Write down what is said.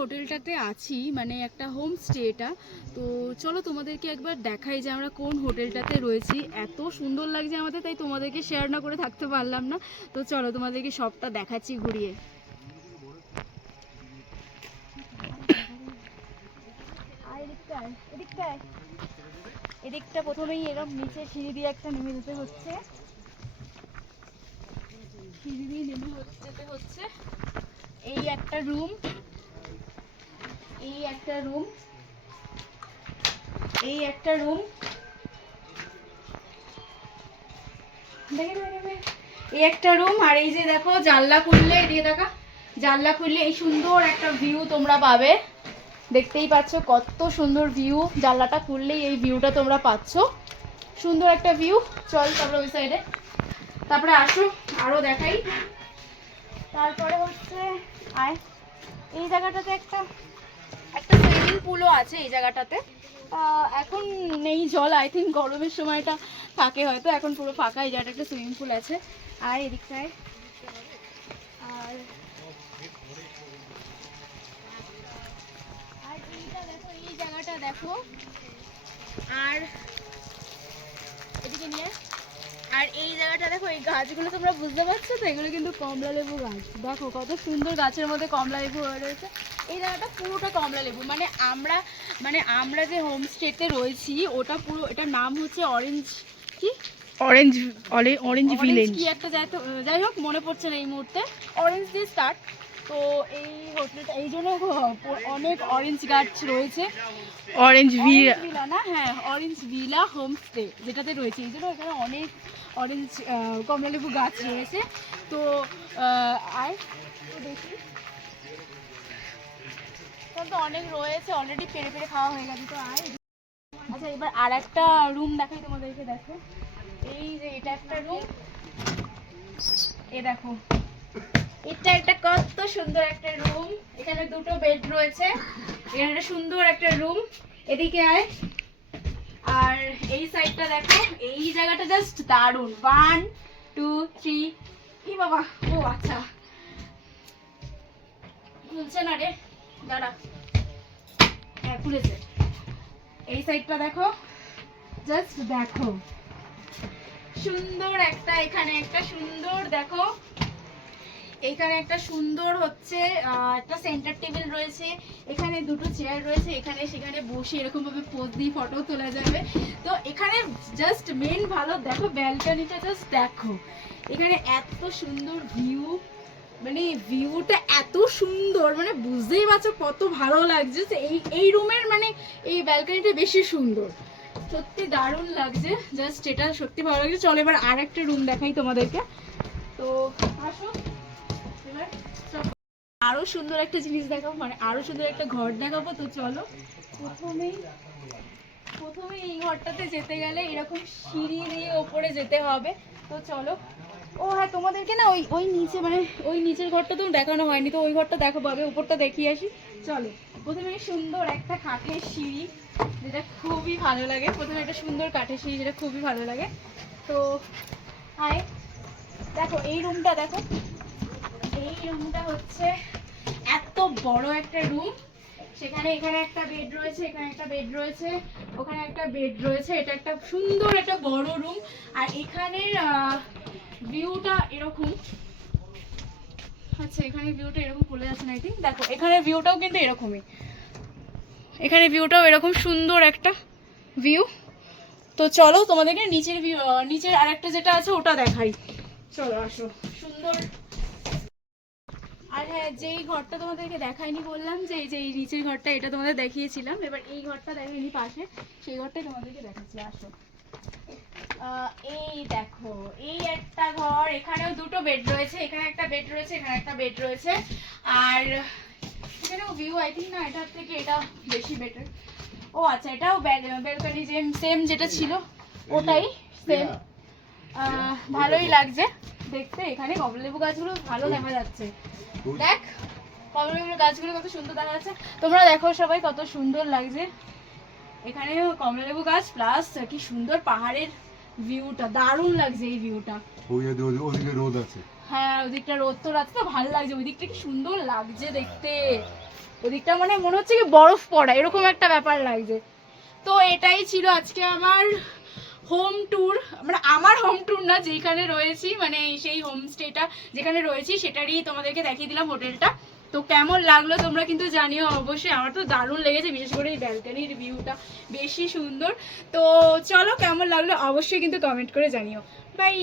হোটেলটাতে আছি, মানে একটা হোমস্টে এটা। তো চলো তোমাদেরকে একবার দেখাই যে আমরা কোন হোটেলটাতে রয়েছি। এত সুন্দর লাগছে আমাদের, তাই তোমাদেরকে শেয়ার না করে থাকতে পারলাম না। তো চলো তোমাদেরকে সবটা দেখাচ্ছি ঘুরিয়ে। এদিকটা প্রথমেই এরকম নিচে সিঁড়ি দিয়ে একটা নেমে যেতে হচ্ছে, সিঁড়ি দিয়ে নেমে যেতে হচ্ছে। এই একটা রুম, এই একটা রুম, এই একটা রুম, এই একটা রুম। আর এই যে দেখো জানলা খুললে, এদিকে দেখা, জানলা খুললে এই সুন্দর একটা ভিউ তোমরা পাবে। দেখতেই পাচ্ছ কত সুন্দর ভিউ, জানলাটা খুললেই এই ভিউটা তোমরা পাচ্ছ, সুন্দর একটা ভিউ। চল তারপরে ওই সাইডে, তারপরে আসো আরো দেখাই। তারপরে হচ্ছে আয়, এই জায়গাটাতে একটা একটা সুইমিং পুলও আছে এই জায়গাটাতে। এখন নেই জল, আই থিঙ্ক গরমের সময়টা থাকে হয়তো, এখন পুরো ফাঁকা। এই জায়গাটা একটা সুইমিং পুল আছে। আর এদিকটায় আর এইটা দেখো, এই জায়গাটা দেখো। আর এদিকে নিয়ে, আর এই জায়গাটা দেখো, এই গাছগুলো তোমরা বুঝতে পারছো তো, এগুলো কিন্তু কমলা লেবু গাছ। দেখো কত সুন্দর, গাছের মধ্যে কমলা লেবু হয়ে রয়েছে। এই জায়গাটা পুরোটা কমলা লেবু। আমরা যে হোমস্টেতে রয়েছি ওটা পুরো, এটার নাম হচ্ছে অরেঞ্জ, কি অরেঞ্জ অরেঞ্জ ভিলেজ কি একটা, যাই হোক মনে পড়ছে না এই মুহূর্তে। অরেঞ্জ দিয়ে স্টার্ট। তো এই হোটেলটা এই জন্য অনেক অরেঞ্জ গাছ রয়েছে। অরেঞ্জ ভিলা না, হ্যাঁ অরেঞ্জ ভিলা হোমস্টে যেটাতে রয়েছে, এই জন্য এখানে অনেক অরেঞ্জ কমলালেবু গাছ রয়েছে। তো আর দেখি তো অনেক রয়েছে, অলরেডি পেরে পেরে খাওয়া হয়ে গেছে। তো আয়, আচ্ছা এবার আর একটা রুম দেখাই তোমাদেরকে। দেখো এই যে এটা একটা রুম, এ দেখো এটা একটা কত সুন্দর একটা রুম। এখানে দুটো বেড রয়েছে, এখানে একটা সুন্দর একটা রুম। এদিকে আয়, আর এই সাইডটা দেখো, এই জায়গাটা জাস্ট দারুণ। 1 2 3, ই বাবা, ও আচ্ছা খুলছে না রে, দাঁড়া, হ্যাঁ খুলেছে। এই সাইডটা দেখো, জাস্ট দেখো সুন্দর একটা, এখানে একটা সুন্দর দেখো, এখানে একটা সুন্দর হচ্ছে একটা সেন্টার টেবিল রয়েছে, এখানে দুটো চেয়ার রয়েছে, এখানে সেখানে বসে এরকম ভাবে পোজ দিয়ে ফটো তোলা যাবে। তো এখানে জাস্ট মেন ভালো দেখো, ব্যালকনিটা জাস্ট দেখো, এখানে এত সুন্দর ভিউ, মানে ভিউটা এত সুন্দর, মানে বুঝতেই পারছো কত ভালো লাগছে। এই রুমের মানে এই ব্যালকনিটা বেশি সুন্দর, সত্যি দারুণ লাগছে, জাস্ট এটা সত্যি ভালো লাগছে। চলো এবার আর একটা রুম দেখাই তোমাদেরকে। তো আসো, আরো সুন্দর একটা জিনিস দেখাবো, মানে আরো সুন্দর একটা ঘর দেখাবো। তো চলো, প্রথমে এই ঘরটাতে যেতে গেলে এরকম সিঁড়ি দিয়ে ওপরে যেতে হবে। তো চলো, ও হ্যাঁ তোমাদেরকে না ওই নিচে, মানে ওই নিচের ঘরটা তো দেখানো হয়নি, তো ওই ঘরটা দেখো পাবে, উপরটা দেখিয়ে আসি। চলো, প্রথমে সুন্দর একটা কাঠের সিঁড়ি, যেটা খুবই ভালো লাগে। প্রথমে একটা সুন্দর কাঠের সিঁড়ি, যেটা খুবই ভালো লাগে। তো আয় দেখো, এই রুমটা দেখো, এই রুমটা হচ্ছে এত বড় একটা রুম। সেখানে এখানে একটা বেড রয়েছে, এখানে একটা বেড রয়েছে, ওখানে একটা বেড রয়েছে। এটা একটা সুন্দর একটা বড় রুম। আর এখানের ভিউটা এরকম, আচ্ছা এখানে ভিউটা এরকম খুলে যাচ্ছে না আই থিঙ্ক। দেখো এখানে ভিউটাও কিন্তু এরকমই, এখানে ভিউটাও এরকম সুন্দর একটা ভিউ। তো চলো তোমাদেরকে নিচের ভিউ, নিচের আরেকটা যেটা আছে ওটা দেখাই। চলো আসো, সুন্দর। আর হ্যাঁ, যেই ঘরটা তোমাদেরকে দেখাইনি বললাম, যে এই যে এই নিচের ঘরটা, এটা তোমাদের দেখিয়েছিলাম। এবার এই ঘরটা দেখাইনি পাশে, সেই ঘরটাই তোমাদেরকে দেখাচ্ছি। আসো, এই দেখো, এই একটা ঘর, এখানেও দুটো বেড রয়েছে, এখানে একটা বেড রয়েছে, এখানে একটা বেড রয়েছে। আর এখানেও ভিউ আই থিঙ্ক না এটার থেকে এটা বেশি বেটার। ও আচ্ছা, এটাও ব্যালকনি সেম যেটা ছিল ওটাই সেম। ভালোই লাগছে দেখতে। এখানে কমলালেবু গাছগুলো ভালো দেখা যাচ্ছে, দেখ কমলালেবুর গাছগুলো কত সুন্দর দেখা যাচ্ছে। তোমরা দেখো সবাই কত সুন্দর লাগছে। এখানে কমলালেবু গাছ প্লাস কি সুন্দর পাহাড়ের ভিউটা দারুণ লাগছে, এই ভিউটা। ওদিকে রোদ আছে। হ্যাঁ ওদিকটা রোদ তো আছে তো ভালো লাগছে, ওই দিকটা কি সুন্দর লাগছে দেখতে, ওদিকটা মানে মনে হচ্ছে কি বরফ পড়া এরকম একটা ব্যাপার লাগছে। তো এটাই ছিল আজকে আমার হোম ট্যুর, মানে আমার হোম ট্যুর না, যেখানে রয়েছি মানে সেই হোমস্টেটা যেখানে রয়েছি সেটারই তোমাদেরকে দেখিয়ে দিলাম হোটেলটা। তো কেমন লাগলো তোমরা কিন্তু জানিও অবশ্যই, আমার তো দারুণ লেগেছে, বিশেষ করে এই ব্যালকনির ভিউটা বেশি সুন্দর। তো চলো কেমন লাগলো অবশ্যই কিন্তু কমেন্ট করে জানিও। বাই।